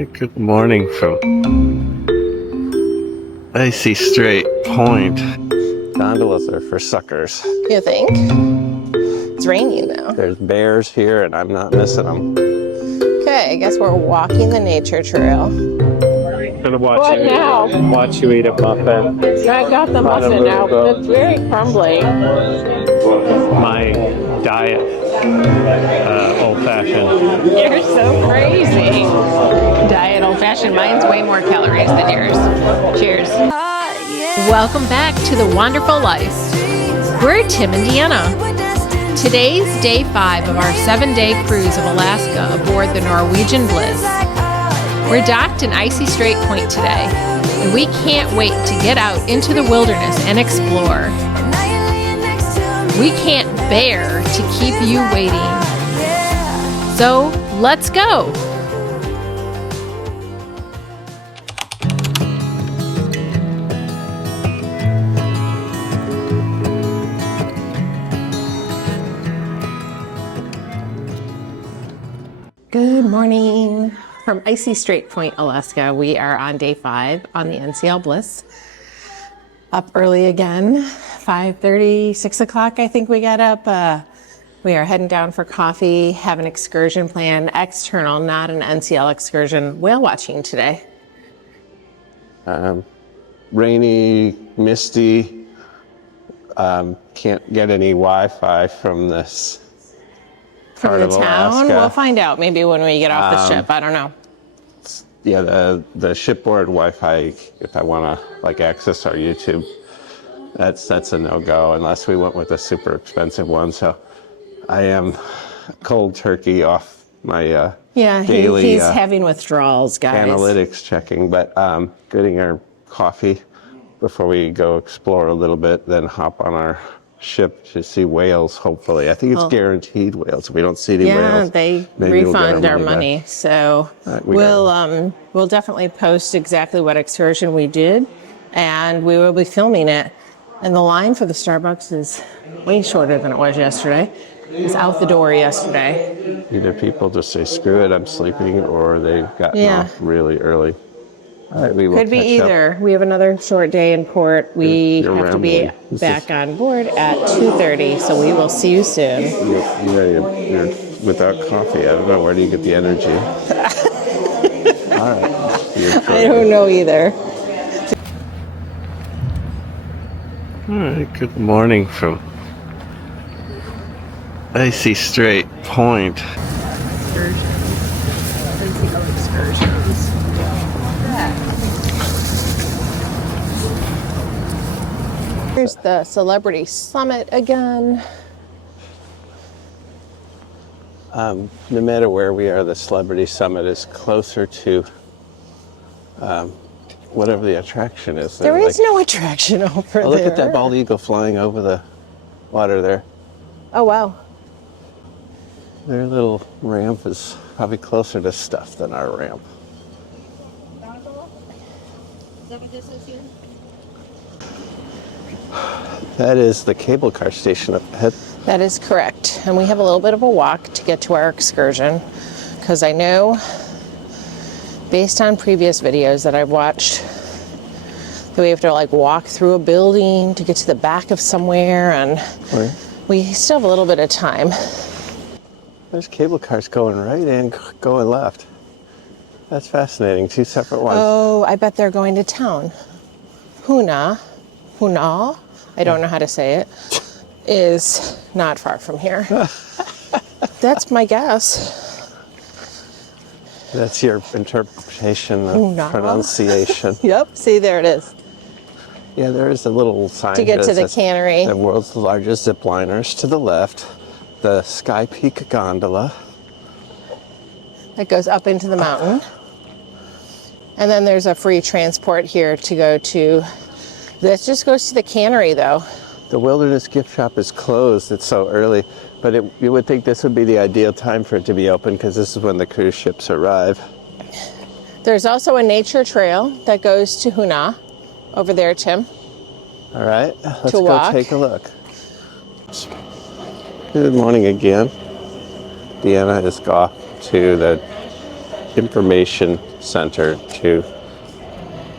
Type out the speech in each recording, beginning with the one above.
Alright, good morning from Icy Strait Point. Gondolas are for suckers. You think? It's raining though. There's bears here and I'm not missing them. Okay, I guess we're walking the nature trail. I'm gonna watch you eat a muffin. I got the muffin now. It's very crumbly. My diet, old-fashioned. You're so crazy. Diet old-fashioned. Mine's way more calories than yours. Cheers. Welcome back to The Wonderful Life. We're Tim and Deanna. Today's day 5 of our 7-day cruise of Alaska aboard the Norwegian Bliss. We're docked in Icy Strait Point today, and we can't wait to get out into the wilderness and explore. We can't bear to keep you waiting. So, let's go! Good morning from Icy Strait Point, Alaska. We are on day 5 on the NCL Bliss. Up early again, 5:30, 6 o'clock I think we got up. We are heading down for coffee, have an excursion plan, external, not an NCL excursion, whale watching today. Rainy, misty, can't get any Wi-Fi from this From part the of town, Alaska. we'll find out maybe when we get off the ship, I don't know. Yeah, the shipboard Wi-Fi, if I want to like access our YouTube, that's a no-go unless we went with a super expensive one. So I am cold turkey off my daily he's having withdrawals, guys. analytics checking, but getting our coffee before we go explore a little bit, then hop on our ship to see whales, hopefully. I think it's guaranteed whales. If we don't see any whales, Yeah, they maybe we'll get refund our back. money. So we we'll definitely post exactly what excursion we did, and we will be filming it. And the line for the Starbucks is way shorter than it was yesterday. It was out the door yesterday. Either people just say, screw it, I'm sleeping, or they've gotten off really early. All right, we will Could be catch up. either. We have another short day in port. We You're have to be rambling. back on board at 2:30, so we will see you soon. You're without coffee. I don't know. Where do you get the energy? All right. I don't know either. All right, good morning from Icy Strait Point. Here's the Celebrity Summit again. No matter where we are, the Celebrity Summit is closer to whatever the attraction is. There is no attraction over there. Look at that bald eagle flying over the water there. Oh, wow. Their little ramp is probably closer to stuff than our ramp. That is the cable car station up ahead. That is correct. And we have a little bit of a walk to get to our excursion, because I know, based on previous videos that I've watched, that we have to like walk through a building to get to the back of somewhere, and we still have a little bit of time. There's cable cars going right and going left. That's fascinating. 2 separate ones. Oh, I bet they're going to town. Hoonah, I don't know how to say it, is not far from here. That's my guess. That's your interpretation of Hoonah. pronunciation. Yep, see, there it is. Yeah, there is a little sign To get that to the says Cannery. The world's largest zip liners to the left. The Sky Peak Gondola. That goes up into the mountain. And then there's a free transport here to go to. This just goes to the Cannery, though. The Wilderness Gift Shop is closed. It's so early, but you would think this would be the ideal time for it to be open, because this is when the cruise ships arrive. There's also a nature trail that goes to Hoonah over there, Tim. All right, let's go walk. take a look. Good morning again. Deanna is off to the information center to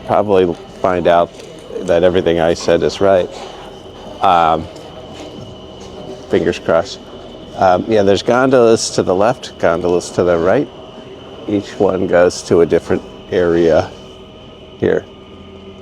probably find out that everything I said is right. Fingers crossed. Yeah, there's gondolas to the left, gondolas to the right. Each one goes to a different area here.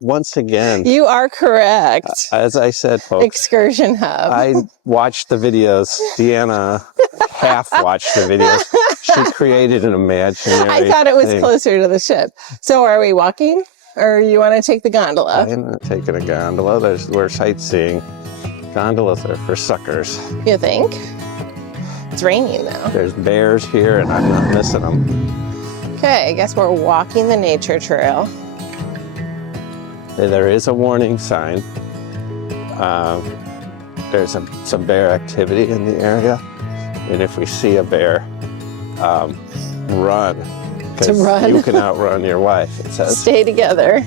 Once again, You are correct. as I said, folks, Excursion Hub. I watched the videos. Deanna half watched the videos. She created an imaginary I thought it was thing. closer to the ship. So are we walking, or you want to take the gondola? I'm not taking a gondola. We're sightseeing. Gondolas are for suckers. You think? It's raining though. There's bears here, and I'm not missing them. Okay, I guess we're walking the nature trail. There is a warning sign. There's some bear activity in the area, and if we see a bear, run. To run? You can outrun your wife, it says. Stay together.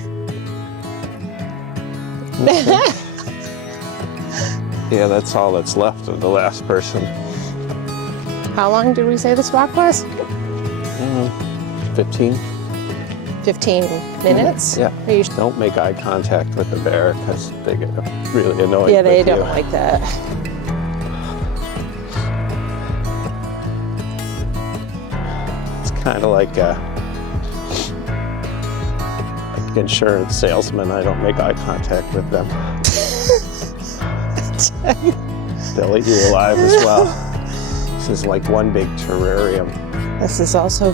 Yeah, that's all that's left of the last person. How long did we say this walk was? 15? 15 minutes? Yeah. Are you Don't make eye contact with the bear because they get really annoyed. Yeah, they with don't you. like that. It's kind of like insurance salesman. I don't make eye contact with them. They'll eat you alive as well. This is like one big terrarium. This is also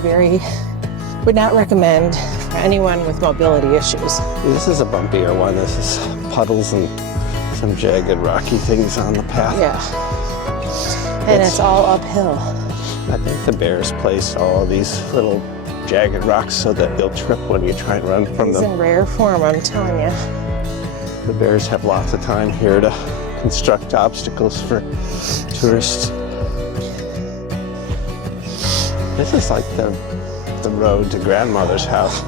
would not recommend for anyone with mobility issues. This is a bumpier one. This is puddles and some jagged rocky things on the path. Yeah. And it's all uphill. I think the bears place all these little jagged rocks so that they'll trip when you try and run from It's them. in rare form, I'm telling you. The bears have lots of time here to construct obstacles for tourists. This is like the road to grandmother's house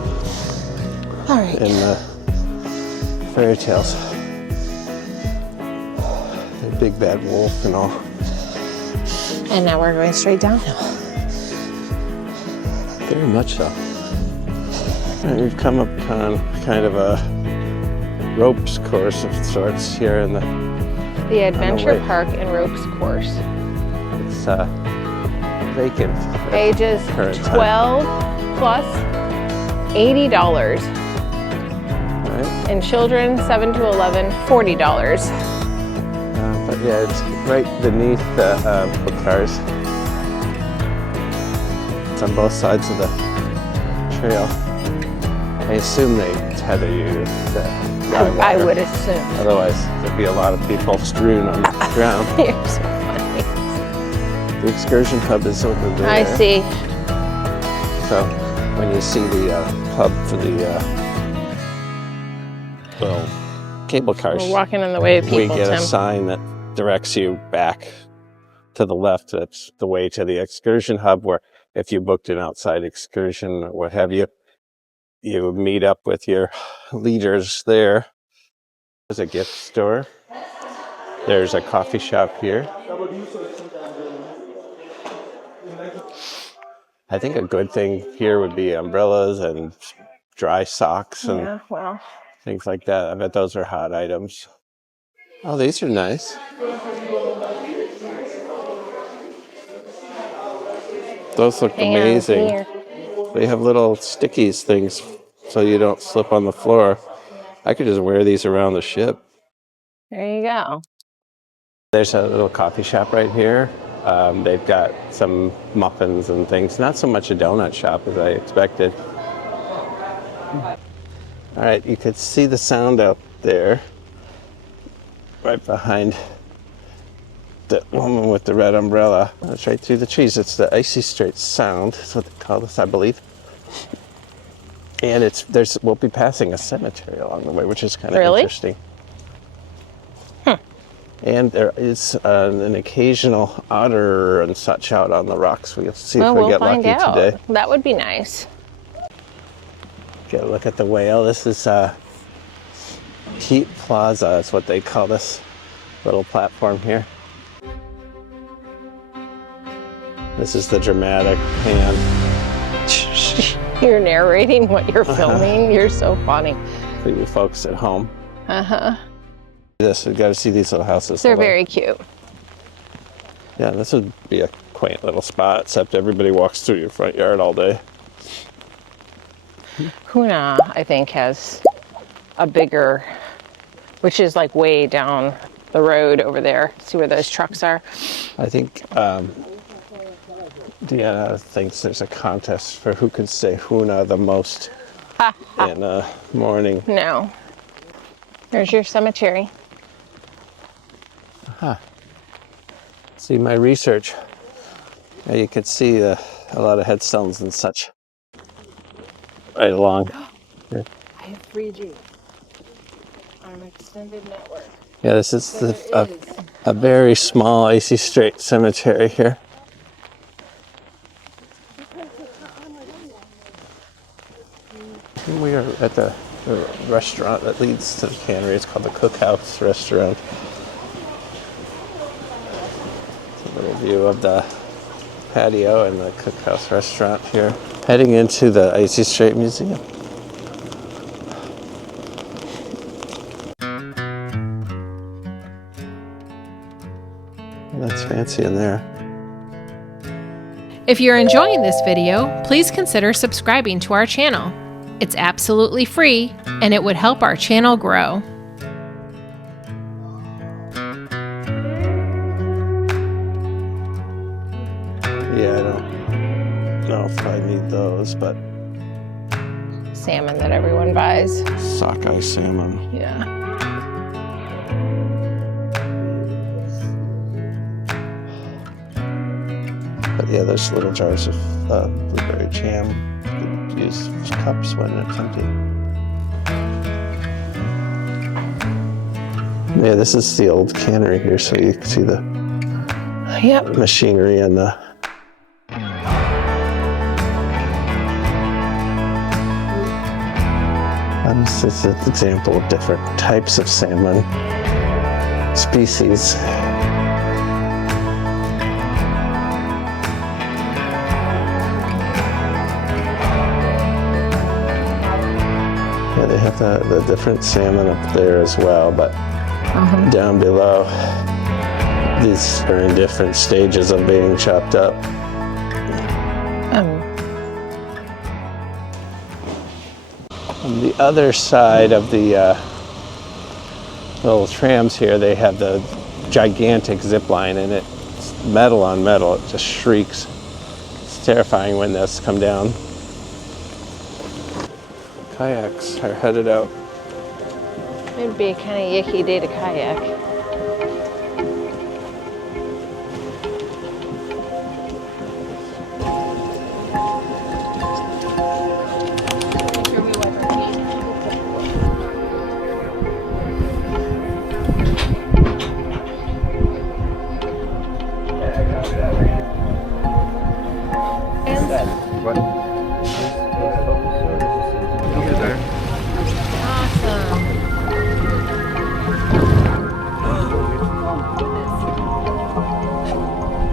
All right. in the fairy tales. The big bad wolf and all. And now we're going straight downhill. Very much so. And we've come upon kind of a ropes course of sorts here in the Adventure wait. Park and Ropes course. It's vacant. at Ages current time. 12 plus $80. Right? And children 7 to 11, $40. But yeah, it's right beneath the cars. It's on both sides of the trail. I assume they tether you to the dry I water. would assume. Otherwise, there'd be a lot of people strewn on the ground. You're so funny. The Excursion Hub is over there. I see. So when you see the hub for the little cable cars, We're walking in the way of we people, get Tim. a sign that directs you back to the left. That's the way to the Excursion Hub, where if you booked an outside excursion or what have you, you would meet up with your leaders there. There's a gift store. There's a coffee shop here. I think a good thing here would be umbrellas and dry socks and Yeah, well. things like that. I bet those are hot items. Oh, these are nice. Those look Hang on, amazing. here. They have little stickies things so you don't slip on the floor. I could just wear these around the ship. There you go. There's a little coffee shop right here. They've got some muffins and things. Not so much a donut shop as I expected. All right, you could see the sound out there, right behind the woman with the red umbrella. It's right through the trees. It's the Icy Strait Sound, is what they call this, I believe. And we'll be passing a cemetery along the way, which is kind of Really? interesting. And there is an occasional otter and such out on the rocks. We'll see if we We'll get find lucky out. today. That would be nice. Get a look at the whale. This is Heat Plaza is what they call this little platform here. This is the dramatic pan. You're narrating what you're filming. You're so funny. For you folks at home. Uh-huh. This, we've got to see these little houses. They're very cute. Yeah, this would be a quaint little spot, except everybody walks through your front yard all day. Hoonah, I think, has a bigger, which is like way down the road over there. See where those trucks are? I think Deanna thinks there's a contest for who can say Hoonah the most in a morning. No. There's your cemetery. See my research. Yeah, you could see a lot of headstones and such right along. Yeah. I have 3G on an extended network. Yeah, this is a very small Icy Strait cemetery here. We are at the restaurant that leads to the Cannery. It's called the Cookhouse Restaurant. It's a little view of the patio and the Cookhouse Restaurant here. Heading into the Icy Strait Museum. That's fancy in there. If you're enjoying this video, please consider subscribing to our channel. It's absolutely free, and it would help our channel grow. Yeah, I don't know if I need those, but Salmon that everyone buys. sockeye salmon. Yeah. But yeah, there's little jars of blueberry jam. You can use cups when it's empty. Yeah, this is the old cannery here, so you can see the machinery and the this is an example of different types of salmon species. Yeah, they have the different salmon up there as well, but down below, these are in different stages of being chopped up. On the other side of the little trams here, they have the gigantic zip line, and it's metal on metal. It just shrieks. It's terrifying when this come down. Kayaks are headed out. It'd be a kind of yucky day to kayak.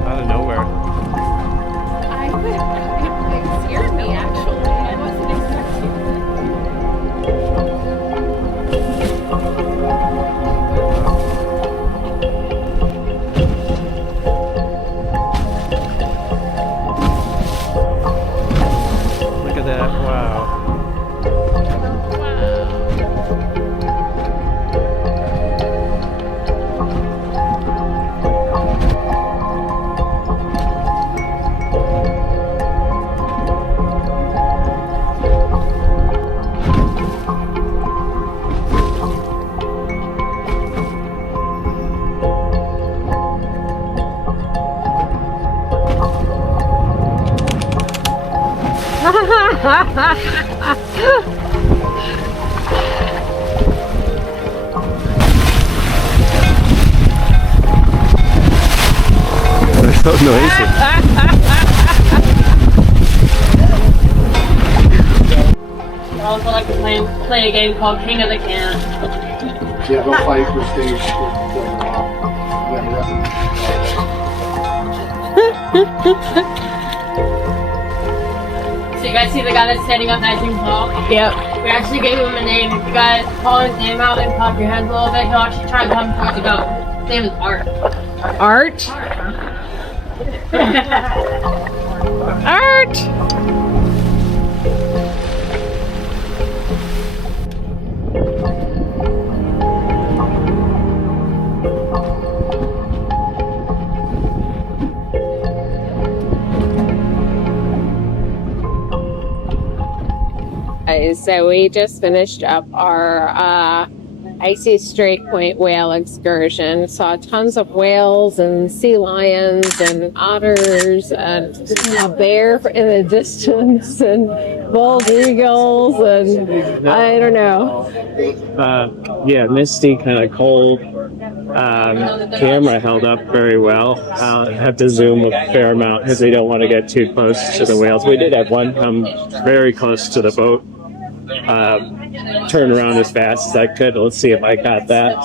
Out of nowhere. It scared me, actually. I wasn't expecting Look at that. Wow. They're so noisy. I also like to play a game called King of the Can. Yeah, they'll fight for stage. So you guys see the guy that's standing up nice and tall? Yep. We actually gave him a name. If you guys call his name out and clap your hands a little bit, he'll actually try to come towards the boat. His name is Art. Art? Art! So we just finished up our Icy Strait Point whale excursion. Saw tons of whales and sea lions and otters and a bear in the distance and bald eagles and I don't know. Yeah, misty, kind of cold. Camera held up very well. I'll have to zoom a fair amount because we don't want to get too close to the whales. We did have one come very close to the boat. Turn around as fast as I could. Let's see if I got that.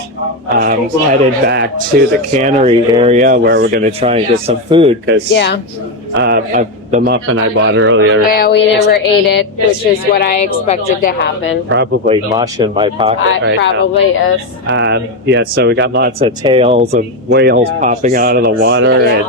Headed back to the Cannery area where we're going to try and get some food because the muffin I bought earlier. Yeah, we never ate it, which is what I expected to happen. Probably mush in my pocket right probably now. Is. Yeah, so we got lots of tails of whales popping out of the water, and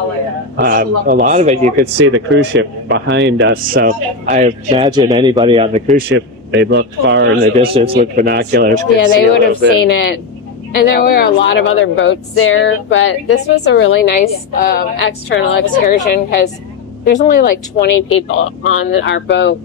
a lot of it you could see the cruise ship behind us. So I imagine anybody on the cruise ship, they look far in the distance with binoculars. Yeah, they would have seen it. And there were a lot of other boats there, but this was a really nice external excursion because there's only like 20 people on our boat.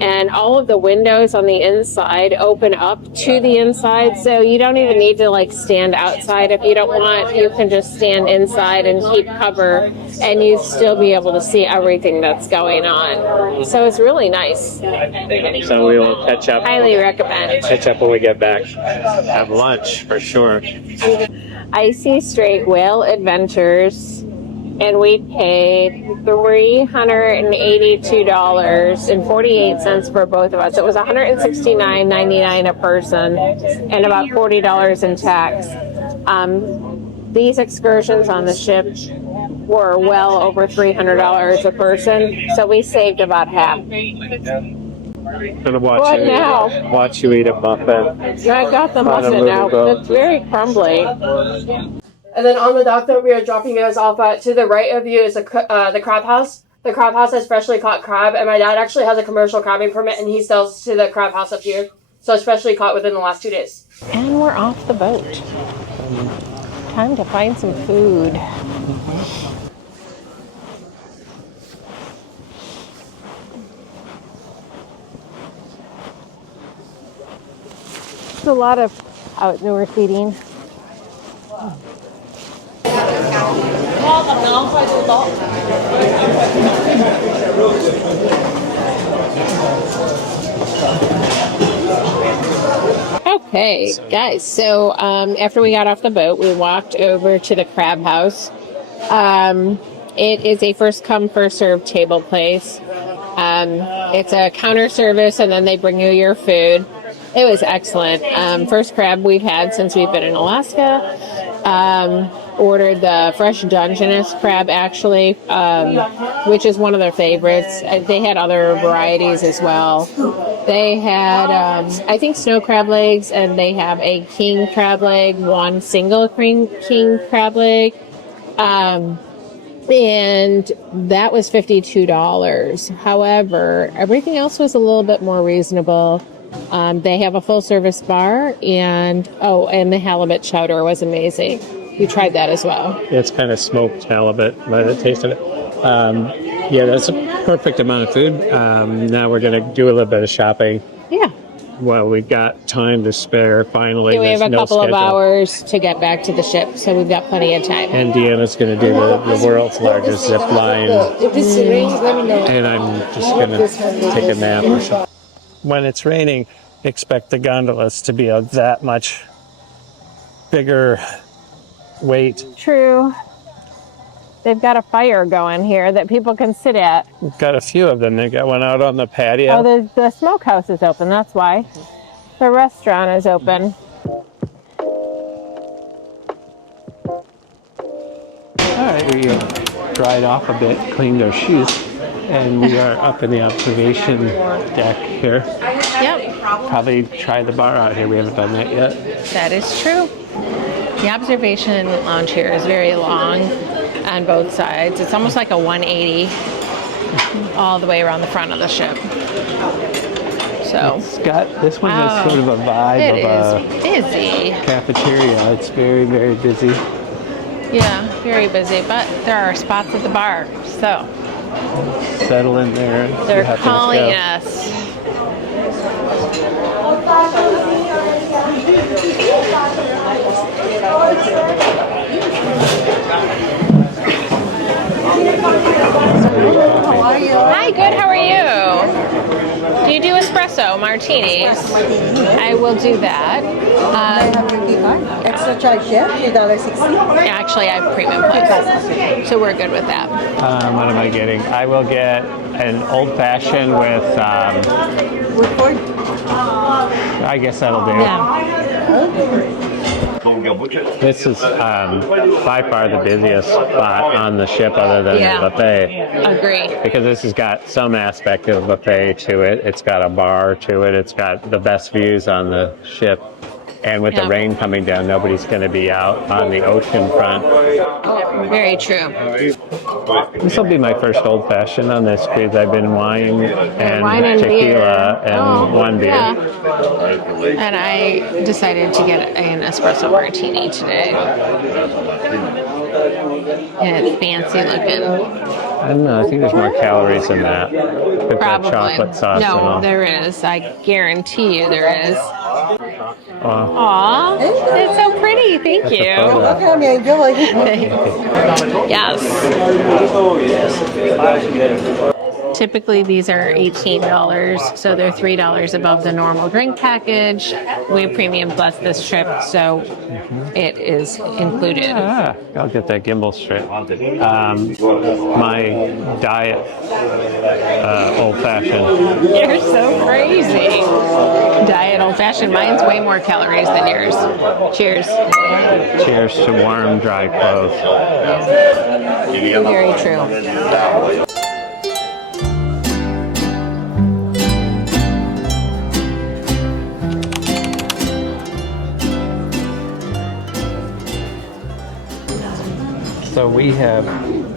And all of the windows on the inside open up to the inside, so you don't even need to like stand outside if you don't want. You can just stand inside and keep cover, and you still be able to see everything that's going on. So it's really nice. So we will catch up. Highly recommend. Catch up when we get back. Have lunch for sure. Icy Strait Whale Adventures, and we paid $382.48 for both of us. It was $169.99 a person and about $40 in tax. These excursions on the ship were well over $300 a person, so we saved about half. I'm gonna watch What you now? Watch you eat a muffin. I got the muffin now, but it's very crumbly. And then on the dock that we are dropping you guys off at, to the right of you is the crab house. The crab house has freshly caught crab, and my dad actually has a commercial crabbing permit, and he sells to the crab house up here. So it's freshly caught within the last 2 days. And we're off the boat. Time to find some food. There's a lot of outdoor seating. Okay, guys, so after we got off the boat, we walked over to the crab house. It is a first come, first served table place. It's a counter service, and then they bring you your food. It was excellent. First crab we've had since we've been in Alaska. Ordered the fresh Dungeness crab, actually, which is one of their favorites. They had other varieties as well. They had, I think, snow crab legs, and they have a king crab leg, one single king crab leg. And that was $52. However, everything else was a little bit more reasonable. They have a full service bar, and the halibut chowder was amazing. We tried that as well. It's kind of smoked halibut by the taste of it. Yeah, that's a perfect amount of food. Now we're going to do a little bit of shopping. Yeah. Well, we've got time to spare finally. We have There's a couple of schedule. hours to get back to the ship, so we've got plenty of time. And Deanna's going to do the world's largest zip line. If this rains, let me know. And I'm just going to take a nap or something. When it's raining, expect the gondolas to be that much bigger weight. True. They've got a fire going here that people can sit at. We've got a few of them. They got one out on the patio. Oh, the smokehouse is open, that's why. The restaurant is open. All right, we dried off a bit, cleaned our shoes. And we are up in the observation deck here. Yep, Probably try the bar out here. We haven't done that yet. that is true. The observation lounge here is very long on both sides. It's almost like a 180 all the way around the front of the ship. So It's got, this one has Oh, sort of a vibe it of is busy. a cafeteria. It's very, very busy. Yeah, very busy, but there are spots at the bar. So Settle in there. and see they're how things calling go. us. How are you? Hi, good. How are you? Do you do espresso martinis? I will do that. I have your key card. Extra charge here, $3.60. Actually, I have premium plus, so we're good with that. What am I getting? I will get an old fashioned with, Woodford. I guess that'll do. Yeah. This is by far the busiest spot on the ship other than Yeah. the buffet. Agree. Because this has got some aspect of buffet to it. It's got a bar to it. It's got the best views on the ship. And with Yeah. the rain coming down, nobody's going to be out on the ocean front. Very true. This will be my first old fashioned on this cruise. I've been wine and Wine and tequila beer. and one beer. Yeah. And I decided to get an espresso martini today. And it's fancy looking. I don't know. I think there's more calories in that. With that Probably. chocolate sauce and No, all. there is. I guarantee you there is. Oh, Aw, it's so pretty. Thank you. photo. Welcome, you enjoy. Yes. Typically, these are $18, so they're $3 above the normal drink package. We have premium plus this trip, so it is included. Ah, I'll get that gimbal straight. My diet old fashioned. You're so crazy. Diet old fashioned. Mine's way more calories than yours. Cheers. Cheers to warm, dry clothes. Very true. So we have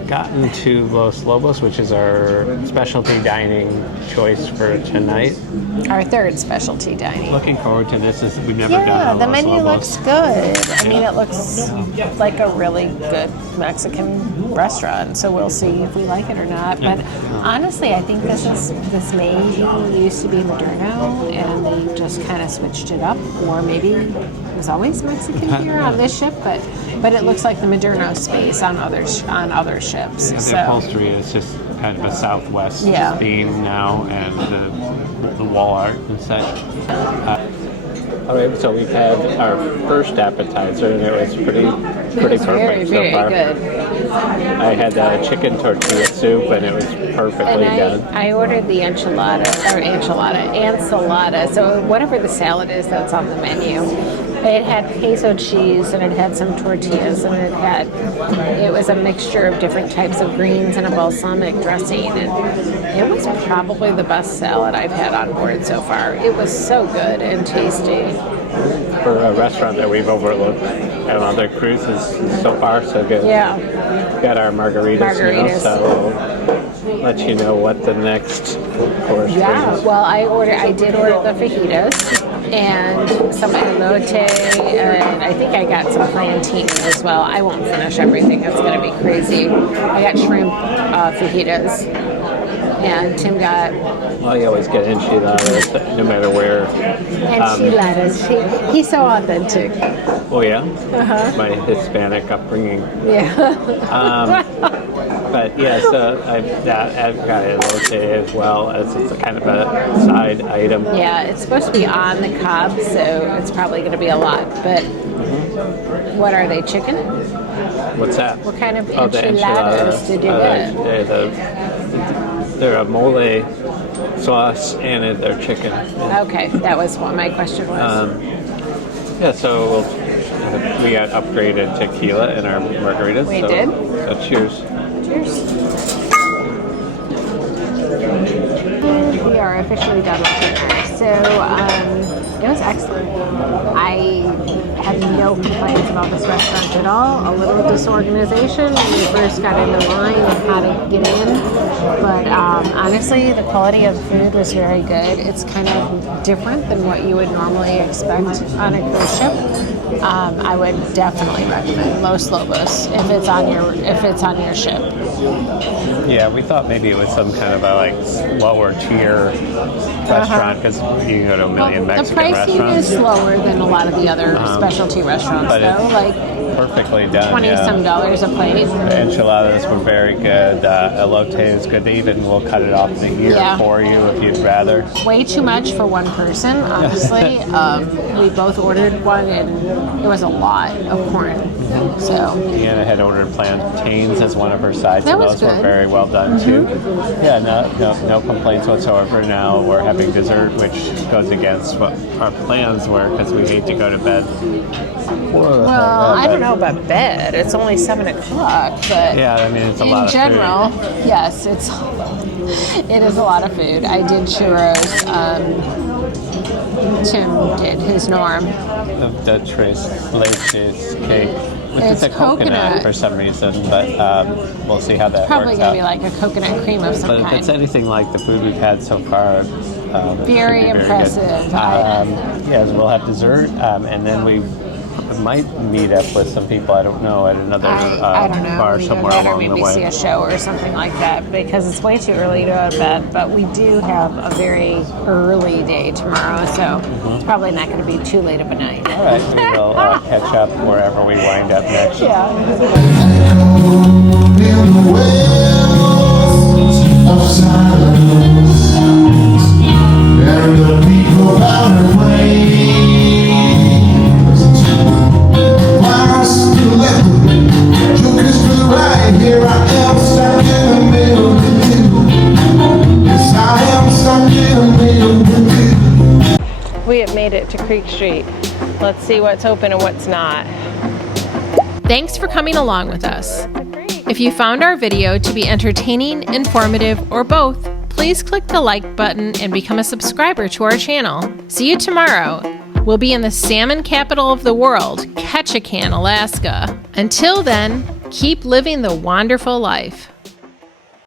gotten to Los Lobos, which is our specialty dining choice for tonight. Our third specialty dining. Looking forward to this. We've never Yeah, done a the Los menu Lobos. looks good. I mean, it looks like a really good Mexican restaurant. So we'll see if we like it or not. But honestly, I think this maybe used to be Moderno, and they just kind of switched it up. Or maybe it was always Mexican here on this ship, but it looks like the Moderno space on other ships. The So upholstery is just kind of a Southwest Yeah. theme now, and the wall art and such. All right, so we've had our first appetizer, and it was pretty perfect very, very so far. good. I had chicken tortilla soup, and it was perfectly done. I ordered the enchilada, so whatever the salad is that's on the menu. It had queso cheese, and it had some tortillas, and it was a mixture of different types of greens and a balsamic dressing, and it was probably the best salad I've had on board so far. It was so good and tasty. For a restaurant that we've overlooked on other cruises, so far so good. Yeah. Got our margaritas. So we'll let you know what the next course Yeah, is. well, I did order the fajitas and some elote, and I think I got some plantain as well. I won't finish everything. It's going to be crazy. I got shrimp fajitas, and Tim got Well, you always get enchiladas, no matter where. enchiladas. He's so authentic. Oh yeah, my Hispanic upbringing. Yeah. But yeah, so I've got elote as well as it's a kind of a side item. Yeah, it's supposed to be on the cob, so it's probably going to be a lot. But what are they, chicken? What's that? What kind of Oh, the enchiladas did you get? They're a mole sauce and they're chicken. Okay, that was what my question was. Yeah, so we got upgraded tequila in our margaritas. We so, did. So cheers. Cheers. officially done with dinner. So it was excellent. I have no complaints about this restaurant at all. A little disorganization when we first got into line and how to get in. But honestly, the quality of the food was very good. It's kind of different than what you would normally expect on a cruise ship. I would definitely recommend Los Lobos if it's on your ship. Yeah, we thought maybe it was some kind of a like lower tier restaurant because you can go to a million Mexican the pricing restaurants. is lower than a lot of the other specialty restaurants, but though. it's Like perfectly done. $20-some a plate. The enchiladas were very good. Elote is good. They even will cut it off in the ear for you if you'd rather. Way too much for one person, honestly. We both ordered one, and it was a lot of corn. So Deanna had ordered plantains as one of her sides, that and was those were good. very well done too. Yeah, no complaints whatsoever. Now we're having dessert, which goes against what our plans were because we hate to go to bed. Well, I don't know about bed. It's only 7 o'clock, but yeah, I mean it's a lot in general, of food. yes, it is a lot of food. I did churros. Tim did his norm. The tres leches cake, which It's is a coconut coconut. for some reason, but we'll see how that Probably works gonna out. be like a coconut cream of some But if kind. it's anything like the food we've had so far, Very should be impressive. Good. Yeah, so we'll have dessert, and then we might meet up with some people. I don't know at another I don't know. bar Either somewhere that or along the maybe see way. a show or something like that because it's way too early to go to bed. But we do have a very early day tomorrow, so it's probably not going to be too late of a night. All right, we will catch up wherever we wind up next. We have made it to Creek Street. Let's see what's open and what's not. Thanks for coming along with us. If you found our video to be entertaining, informative, or both, please click the like button and become a subscriber to our channel. See you tomorrow. We'll be in the salmon capital of the world, Ketchikan, Alaska. Until then, keep living the wonderful life.